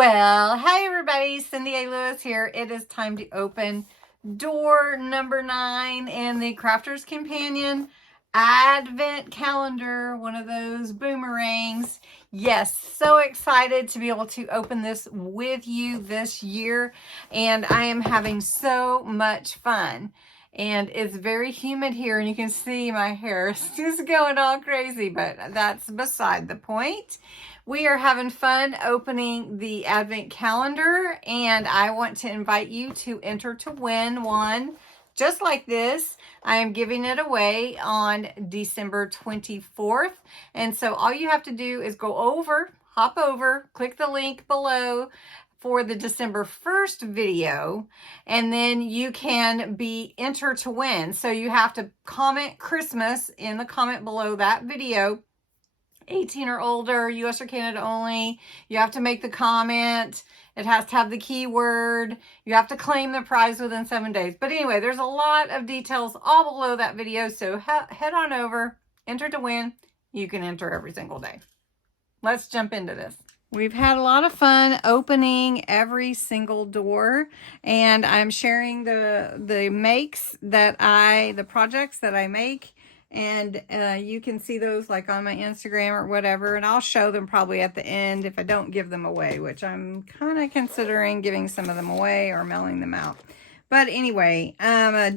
Well, hi everybody, Cindy A. Lewis here. It is time to open door number 9 in the Crafter's Companion Advent Calendar, one of those boomerangs. Yes, so excited to be able to open this with you this year, and I am having so much fun. And it's very humid here, and you can see my hair is just going all crazy, but that's beside the point. We are having fun opening the Advent calendar, and I want to invite you to enter to win one just like this. I am giving it away on December 24th, and so all you have to do is hop over, click the link below for the December 1st video, and then you can be entered to win. So you have to comment Christmas in the comment below that video. 18 or older, US or Canada only. You have to make the comment. It has to have the keyword. You have to claim the prize within 7 days. But anyway, there's a lot of details all below that video. So head on over, enter to win. You can enter every single day. Let's jump into this. We've had a lot of fun opening every single door, and I'm sharing the projects that I make. And you can see those like on my Instagram or whatever, and I'll show them probably at the end if I don't give them away, which I'm kind of considering giving some of them away or mailing them out. But anyway,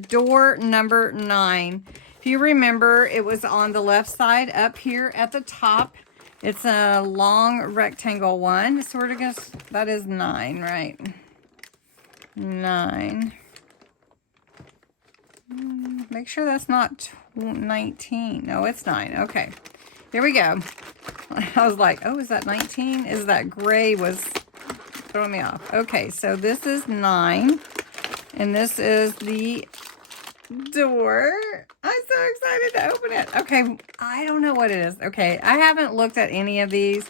door number 9. If you remember, it was on the left side up here at the top. It's a long rectangle one. So we're gonna, that is 9, right? 9. Make sure that's not 19. No, it's 9. Okay, here we go. I was like, oh, is that 19? Is that gray was throwing me off? Okay, so this is 9, and this is the door. I'm so excited to open it. Okay, I don't know what it is. Okay, I haven't looked at any of these,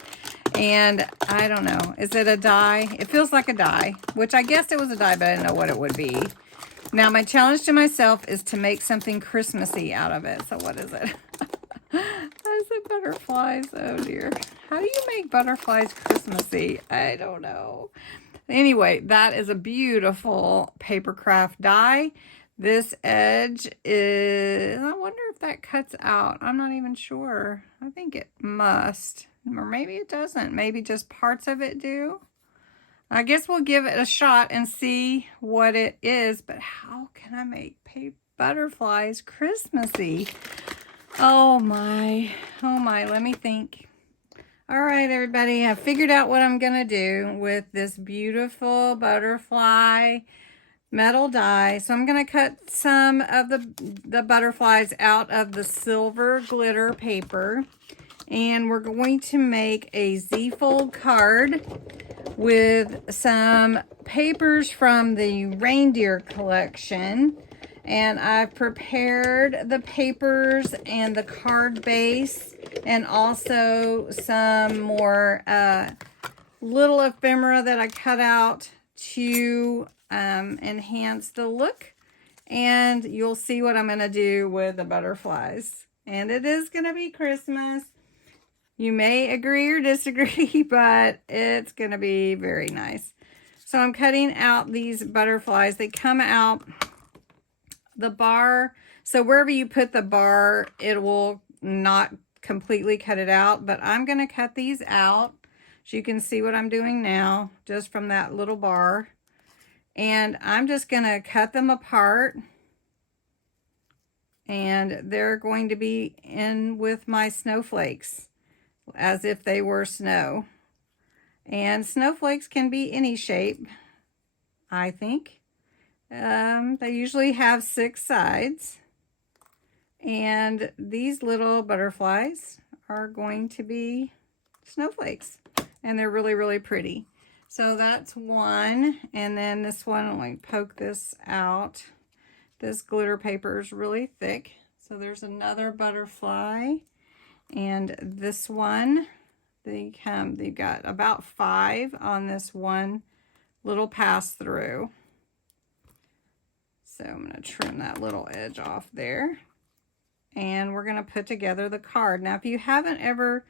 and I don't know. Is it a die? It feels like a die, which I guessed it was a die, but I didn't know what it would be. Now, my challenge to myself is to make something Christmassy out of it. So what is it? I said butterflies. Oh, dear. How do you make butterflies Christmassy? I don't know. Anyway, that is a beautiful paper craft die. This edge is, I wonder if that cuts out. I'm not even sure. I think it must. Or maybe it doesn't. Maybe just parts of it do. I guess we'll give it a shot and see what it is. But how can I make butterflies Christmassy? Oh my, let me think. All right, everybody, I figured out what I'm gonna do with this beautiful butterfly metal die. So I'm gonna cut some of the butterflies out of the silver glitter paper, and we're going to make a Z-fold card with some papers from the reindeer collection. And I've prepared the papers and the card base, and also some more little ephemera that I cut out to enhance the look. And you'll see what I'm going to do with the butterflies. And it is going to be Christmas. You may agree or disagree, but it's going to be very nice. So I'm cutting out these butterflies. They come out the bar. So wherever you put the bar, it will not completely cut it out. But I'm going to cut these out. So you can see what I'm doing now, just from that little bar. And I'm just going to cut them apart. And they're going to be in with my snowflakes, as if they were snow. And snowflakes can be any shape, I think. They usually have 6 sides. And these little butterflies are going to be snowflakes. And they're really, really pretty. So that's one. And then this one, let me poke this out. This glitter paper is really thick. So there's another butterfly. And this one, they've got about 5 on this one little pass through. So I'm going to trim that little edge off there. And we're going to put together the card. Now, if you haven't ever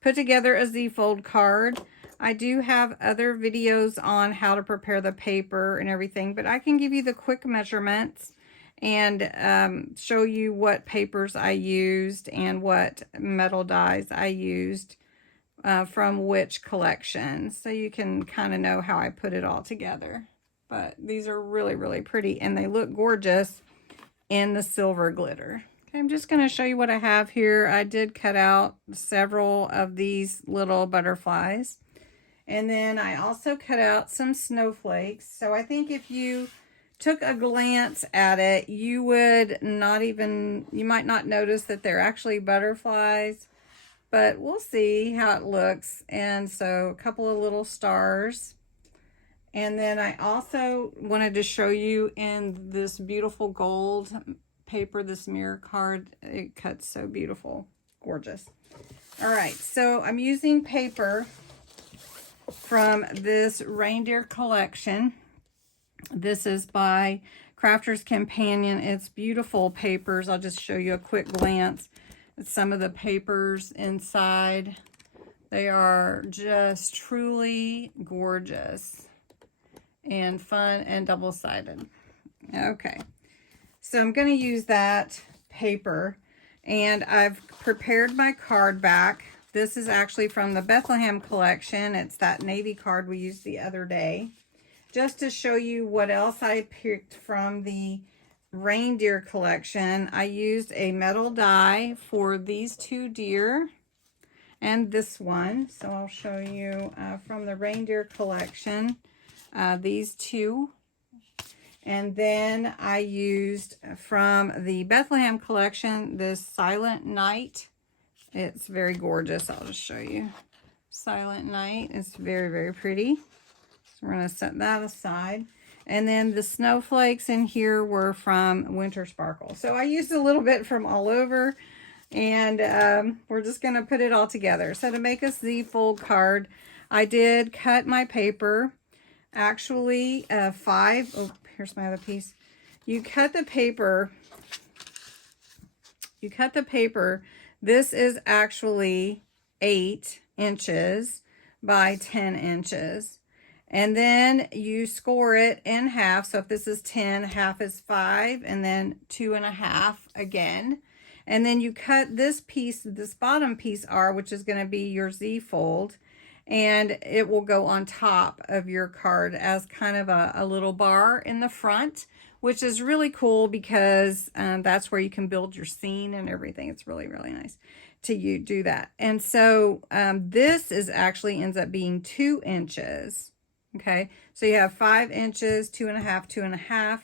put together a Z-fold card. I do have other videos on how to prepare the paper and everything, but I can give you the quick measurements and show you what papers I used and what metal dies I used from which collection. So you can kind of know how I put it all together. But these are really, really pretty, and they look gorgeous in the silver glitter. Okay, I'm just going to show you what I have here. I did cut out several of these little butterflies. And then I also cut out some snowflakes. So I think if you took a glance at it, you would not even, you might not notice that they're actually butterflies, but we'll see how it looks. And so a couple of little stars. And then I also wanted to show you in this beautiful gold paper, this mirror card. It cuts so beautiful, gorgeous. All right, so I'm using paper from this reindeer collection. This is by Crafter's Companion. It's beautiful papers. I'll just show you a quick glance at some of the papers inside. They are just truly gorgeous and fun and double-sided. Okay, so I'm going to use that paper, and I've prepared my card back. This is actually from the Bethlehem collection. It's that navy card we used the other day. Just to show you what else I picked from the reindeer collection, I used a metal die for these two deer and this one. So I'll show you from the reindeer collection, these two. And then I used from the Bethlehem collection, this Silent Night. It's very gorgeous. I'll just show you. Silent Night. It's very, very pretty. So we're going to set that aside. And then the snowflakes in here were from Winter Sparkle. So I used a little bit from all over. And we're just going to put it all together. So to make a Z-fold card, I did cut my paper. Actually, oh, here's my other piece. You cut the paper. This is actually 8 inches by 10 inches. And then you score it in half. So if this is 10, half is 5, and then 2.5 again. And then you cut this piece, this bottom piece R, which is going to be your Z-fold, and it will go on top of your card as kind of a little bar in the front, which is really cool because that's where you can build your scene and everything. It's really, really nice to do that. And so this is actually ends up being 2 inches. Okay, so you have 5 inches, 2.5, 2.5,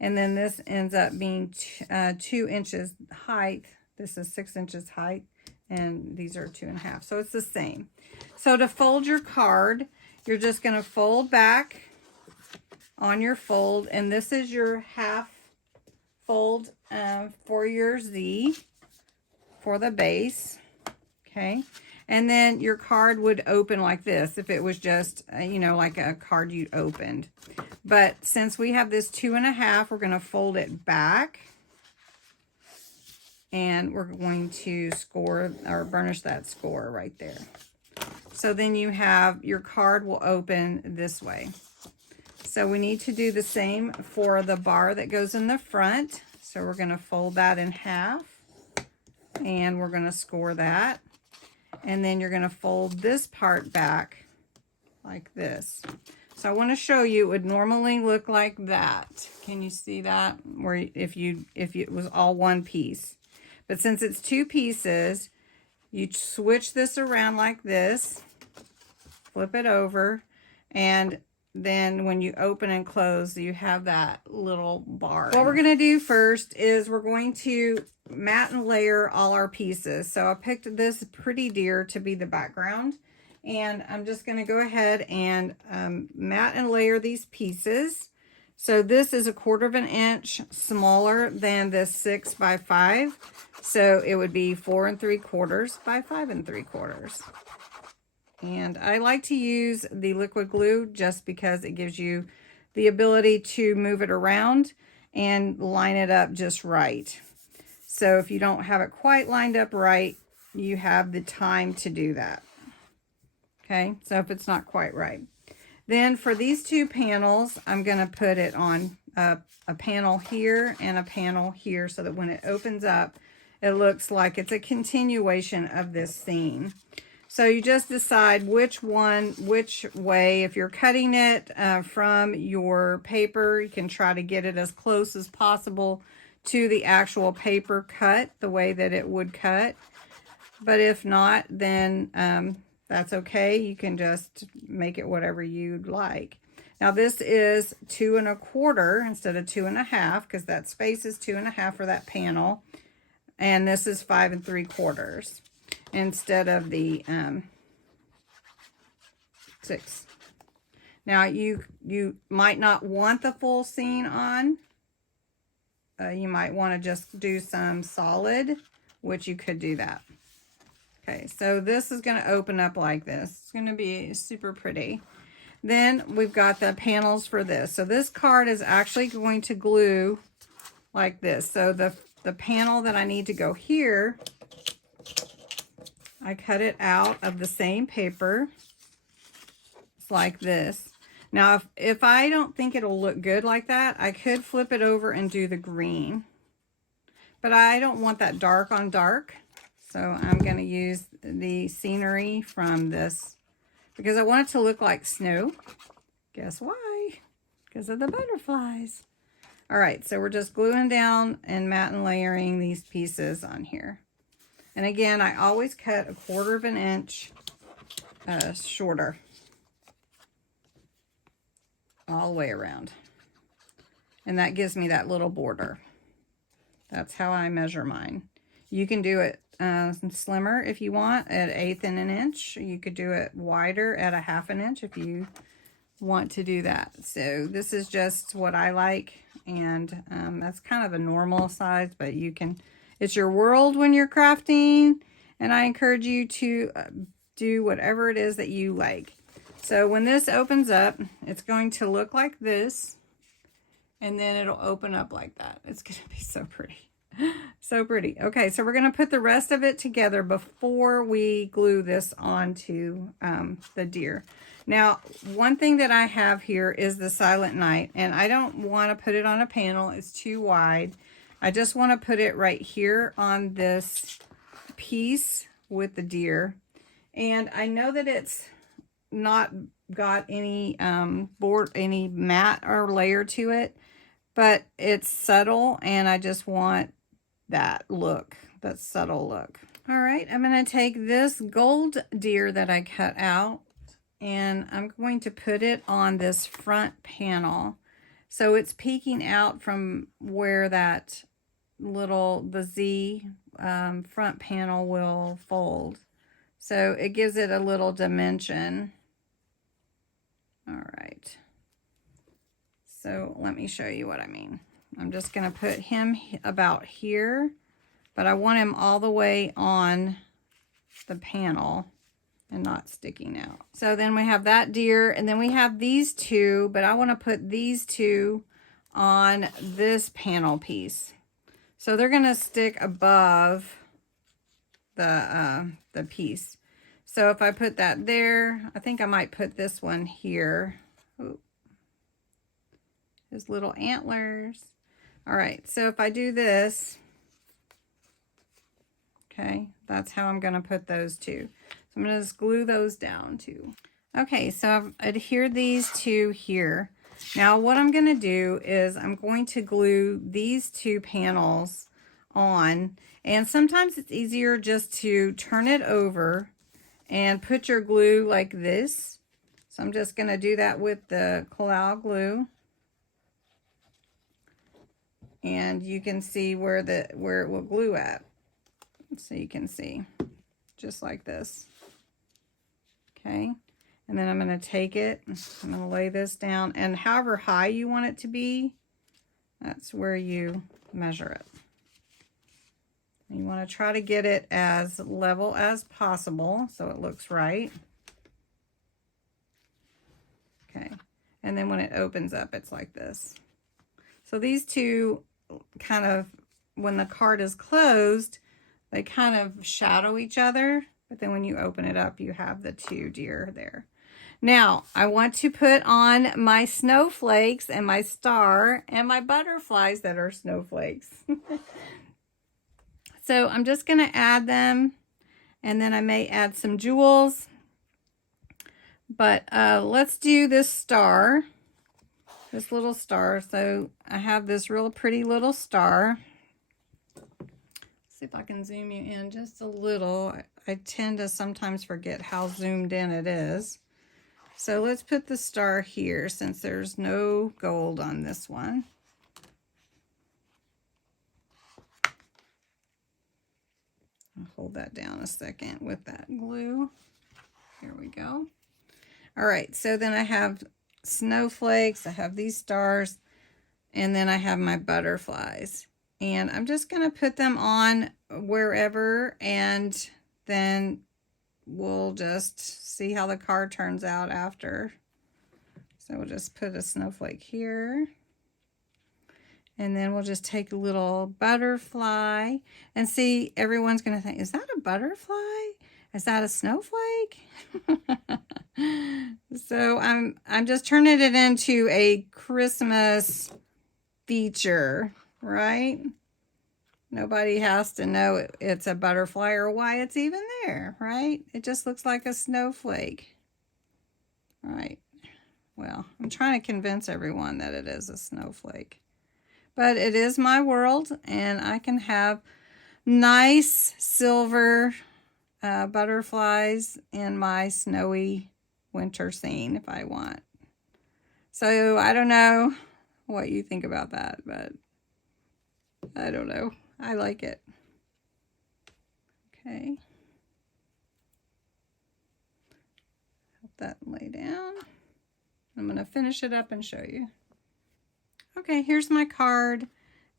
and then this ends up being 2 inches height. This is 6 inches height, and these are 2.5. So it's the same. So to fold your card, you're just going to fold back on your fold, and this is your half fold for your Z for the base. Okay. And then your card would open like this if it was just, you know, like a card you opened. But since we have this 2.5, we're going to fold it back. And we're going to score or burnish that score right there. So then you have, your card will open this way. So we need to do the same for the bar that goes in the front. So we're going to fold that in half. And we're going to score that. And then you're going to fold this part back like this. So I want to show you, it would normally look like that. Can you see that? Where if it was all one piece. But since it's 2 pieces, you switch this around like this, flip it over, and then when you open and close, you have that little bar. What we're going to do first is we're going to mat and layer all our pieces. So I picked this pretty deer to be the background, and I'm just going to go ahead and mat and layer these pieces. So this is 1/4 inch smaller than this 6 by 5. So it would be 4 3/4 by 5 3/4. And I like to use the liquid glue just because it gives you the ability to move it around and line it up just right. So if you don't have it quite lined up right, you have the time to do that. Okay, so if it's not quite right. Then for these two panels, I'm going to put it on a panel here and a panel here so that when it opens up, it looks like it's a continuation of this scene. So you just decide which way. If you're cutting it from your paper, you can try to get it as close as possible to the actual paper cut, the way that it would cut. But if not, then that's okay. You can just make it whatever you'd like. Now this is 2 1/4 instead of 2 1/2, because that space is 2 1/2 for that panel. And this is 5 3/4 instead of the 6. Now you might not want the full scene on. You might want to just do some solid, which you could do that. Okay, so this is going to open up like this. It's going to be super pretty. Then we've got the panels for this. So this card is actually going to glue like this. So the panel that I need to go here, I cut it out of the same paper. It's like this. Now, if I don't think it'll look good like that, I could flip it over and do the green. But I don't want that dark on dark. So I'm going to use the scenery from this because I want it to look like snow. Guess why? Because of the butterflies. All right, so we're just gluing down and matte and layering these pieces on here. And again, I always cut 1/4 inch shorter all the way around. And that gives me that little border. That's how I measure mine. You can do it slimmer if you want at 1/8 of an inch. You could do it wider at 1/2 inch if you want to do that. So this is just what I like, and that's kind of a normal size, but you can, it's your world when you're crafting, and I encourage you to do whatever it is that you like. So when this opens up, it's going to look like this, and then it'll open up like that. It's going to be so pretty. So pretty. Okay, so we're going to put the rest of it together before we glue this onto the deer. Now, one thing that I have here is the Silent Night, and I don't want to put it on a panel. It's too wide. I just want to put it right here on this piece with the deer. And I know that it's not got any any matte or layer to it, but it's subtle, and I just want that look, that subtle look. All right, I'm going to take this gold deer that I cut out, and I'm going to put it on this front panel. So it's peeking out from where that the Z front panel will fold. So it gives it a little dimension. All right. So let me show you what I mean. I'm just going to put him about here, but I want him all the way on the panel and not sticking out. So then we have that deer, and then we have these two, but I want to put these two on this panel piece. So they're going to stick above the piece. So if I put that there, I think I might put this one here. Ooh. His little antlers. All right, so if I do this, okay, that's how I'm going to put those two. So I'm going to just glue those down too. Okay, so I've adhered these two here. Now what I'm going to do is I'm going to glue these two panels on, and sometimes it's easier just to turn it over and put your glue like this. So I'm just going to do that with the Collall glue. And you can see where it will glue at. So you can see, just like this. Okay, and then I'm going to take it, I'm going to lay this down, and however high you want it to be, that's where you measure it. You want to try to get it as level as possible so it looks right. Okay, and then when it opens up, it's like this. So these two kind of, when the card is closed, They kind of shadow each other, but then when you open it up, you have the two deer there. Now, I want to put on my snowflakes and my star and my butterflies that are snowflakes. So I'm just going to add them, and then I may add some jewels. But let's do this star, this little star. So I have this real pretty little star. See if I can zoom you in just a little. I tend to sometimes forget how zoomed in it is. So let's put the star here since there's no gold on this one. I'll hold that down a second with that glue. Here we go. All right, so then I have snowflakes, I have these stars, and then I have my butterflies. And I'm just going to put them on wherever, and then we'll just see how the card turns out after. So we'll just put a snowflake here. And then we'll just take a little butterfly and see, everyone's going to think, is that a butterfly? Is that a snowflake? So I'm just turning it into a Christmas feature, right? Nobody has to know it's a butterfly or why it's even there, right? It just looks like a snowflake. All right. Well, I'm trying to convince everyone that it is a snowflake. But it is my world, and I can have nice silver butterflies in my snowy winter scene if I want. So I don't know what you think about that, but I don't know. I like it. Okay. Let that lay down. I'm going to finish it up and show you. Okay, here's my card.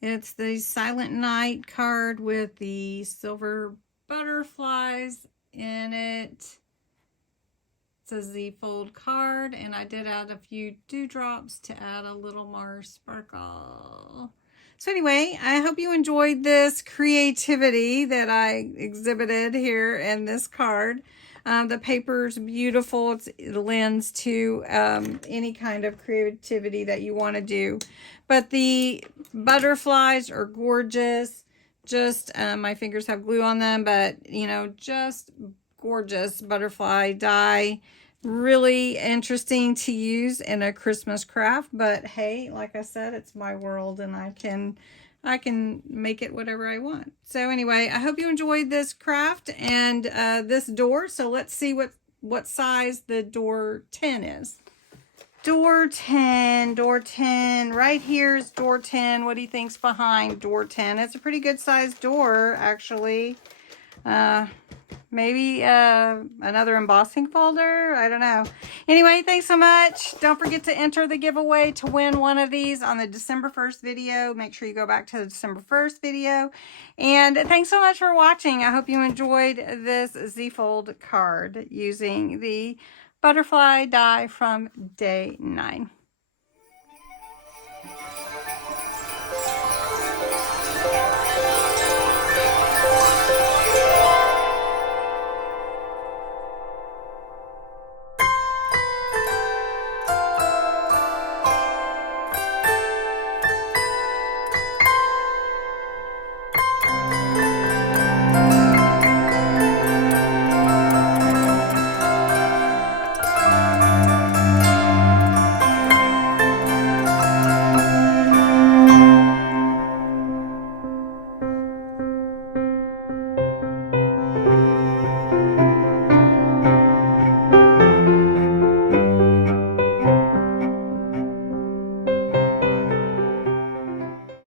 It's the Silent Night card with the silver butterflies in it. It says the fold card, and I did add a few dewdrops to add a little more sparkle. So anyway, I hope you enjoyed this creativity that I exhibited here in this card. The paper's beautiful. It lends to any kind of creativity that you want to do. But the butterflies are gorgeous. Just, my fingers have glue on them, but, you know, just gorgeous butterfly die. Really interesting to use in a Christmas craft. But hey, like I said, it's my world, and I can make it whatever I want. So anyway, I hope you enjoyed this craft and this door. So let's see what size the door 10 is. Door 10, right here is door 10. What do you think's behind door 10? It's a pretty good sized door, actually. Maybe another embossing folder. I don't know. Anyway, thanks so much. Don't forget to enter the giveaway to win one of these on the December 1st video. Make sure you go back to the December 1st video. And thanks so much for watching. I hope you enjoyed this Z-Fold card using the butterfly die from day 9.